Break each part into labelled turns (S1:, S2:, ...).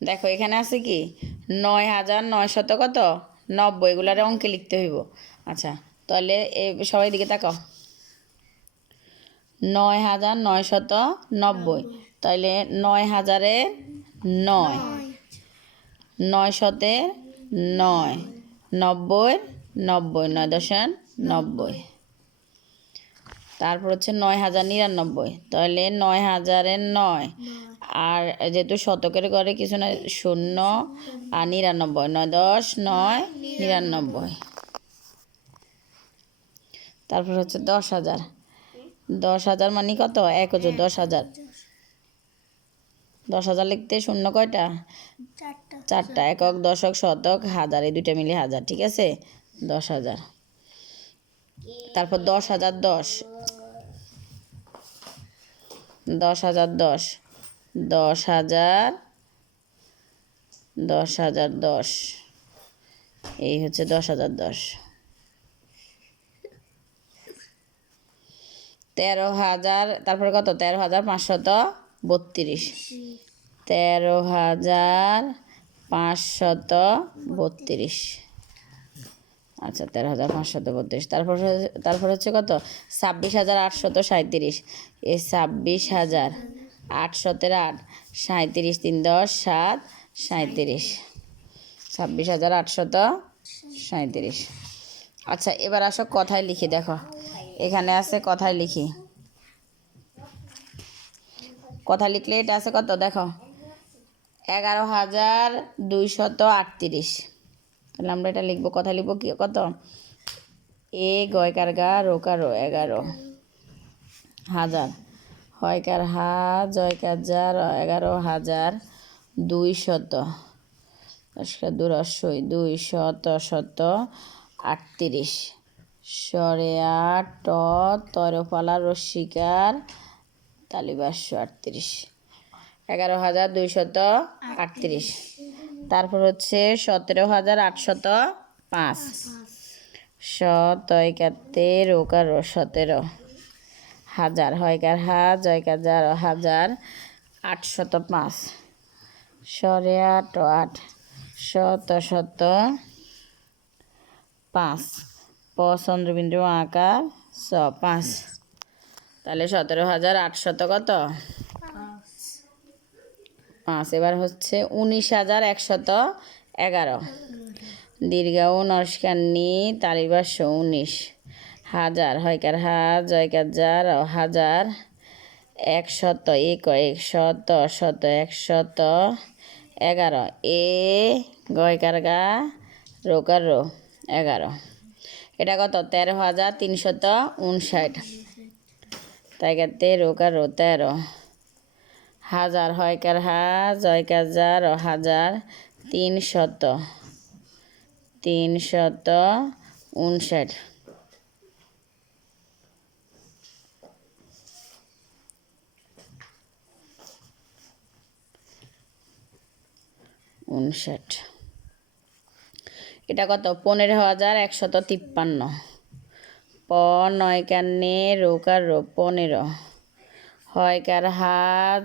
S1: দেখো, এখানে আছে কি? নয় হাজার নয় শত কত? নব্বই। এগুলার অঙ্কে লিখতে হইব। আচ্ছা তাহলে এ সবাই দিকে তাকাও। নয় হাজার নয় শত নব্বই। তাহলে নয় হাজারে নয়। নয় শতে নয়। নব্বই নব্বই, নয় দশান নব্বই। তারপর হচ্ছে নয় হাজার নিরানব্বই। তাহলে নয় হাজারের নয়। আর যেহেতু শতকের ঘরে কিছু না শূন্য আর নিরানব্বই নয় দশ নয় নিরানব্বই। তারপর হচ্ছে দশ হাজার। দশ হাজার মানে কত? এক হাজার দশ হাজার। দশ হাজার লিখতে শূন্য কয়টা?
S2: চারটা।
S1: চারটা। একক দশক শতক হাজার এই দুইটা মিলে হাজার ঠিক আছে? দশ হাজার। তারপর দশ হাজার দশ। দশ হাজার দশ। দশ হাজার দশ হাজার দশ। এই হচ্ছে দশ হাজার দশ। তেরো হাজার, তারপরে কত? তেরো হাজার পাঁচশত বত্রিশ। তেরো হাজার পাঁচশত বত্রিশ। আচ্ছা তেরো হাজার পাঁচশত বত্রিশ। তারপর তারপর হচ্ছে কত? ছাব্বিশ হাজার আটশত সাঁত্রিশ এই ছাব্বিশ হাজার আটশতের আট। সাঁত্রিশ তিন, দশ, সাত সাঁত্রিশ ছাব্বিশ হাজার আটশত সাঁত্রিশ আচ্ছা এবার আসো কথায় লিখি, দেখো। এখানে আছে কথায় লিখি। কথা লিখলে এটা আছে কত? দেখো। এগারো হাজার দুইশত আটত্রিশ। তাহলে আমরা এটা লিখব কথা লিখব কি কত? এ গয়কার গা রোকার এগারো। হাজার। হয়কার হা জয়কার যার, এগারো হাজার দুইশত। দশকার দুরস্বই দুই শত শত আটত্রিশ। সরে আট ট তরফলা রস্বীকার তালিবাসশো আটত্রিশ। এগারো হাজার দুইশত আটত্রিশ। তারপর হচ্ছে সতেরো হাজার আটশত পাঁচ। শত একাত্তে রোকার সতেরো। হাজার হয়কার হা যার, হাজার আটশত পাঁচ। সরে আট ও আট, শত শত পাঁচ। প চন্দ্রবিন্দু আঁকা স পাঁচ। তাহলে সতেরো হাজার আটশত কত? পাঁচ। এবার হচ্ছে উনিশ হাজার একশত এগারো। দীর্ঘাও নমস্কার নি তালিবাস উনিশ। হাজার হয়কার হা জয়কার যার হাজার, একশত এক একশত, শত, একশত, এগারো, এ গয়কার গা রোকার রো, এগারো। এটা কত? তেরো হাজার তিনশত উনষাট। তাই কাতে রোকার রো, তেরো। হাজার হয়কার হা জয়কার যার হাজার তিন শত তিন শত উনষাট। উনষাট। এটা কত? পনেরো হাজার একশত তিপ্পান্ন। প নয়কান্নে রোকার রো পনেরো। হয়কার হা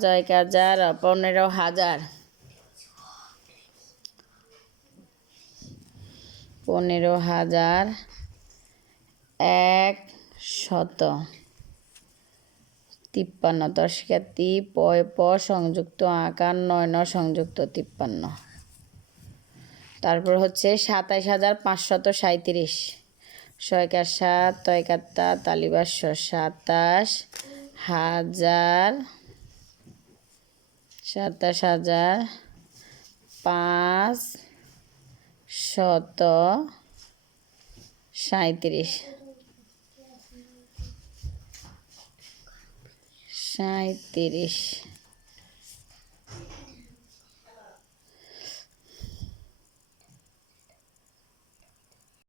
S1: জয়কার যার পনেরো হাজার। পনেরো হাজার এক শত তিপ্পান্ন দশকাতি পয় প সংযুক্ত আকার, নয় ন সংযুক্ত তিপ্পান্ন। তারপর হচ্ছে সাতাইশ হাজার পাঁচশত সাঁত্রিশ ছয়কার সাত তয়কাত্তা তালিবাস সাতাশ হাজার সাতাশ হাজার পাঁচ শত সাঁত্রিশ সাঁত্রিশ